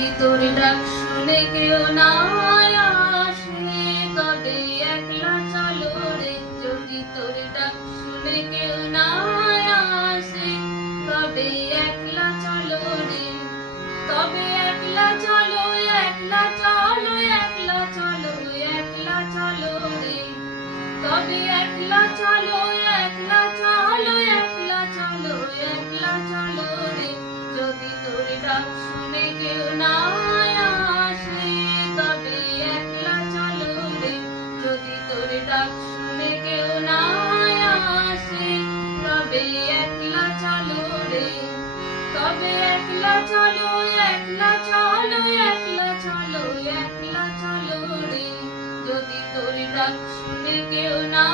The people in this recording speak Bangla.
যদি তোর ডাক শুনে কেউ না আসে, তবে একলা চলো রে। যদি তোর ডাক শুনে কেউ না আসে, তবে একলা চলো রে। তবে একলা চলো, একলা চলো, একলা চলো, একলা চলো রে। তবে একলা চলো, একলা চলো, একলা চলো, একলা চলো রে। যদি তোর ডাক শুনে কেউ না আসে, তবে একলা চলো রে। যদি তোর ডাক শুনে কেউ না আসে, তবে একলা চলো রে। তবে একলা চলো, একলা চলো, একলা চলো, একলা চলো রে। যদি তোর ডাক শুনে কেউ না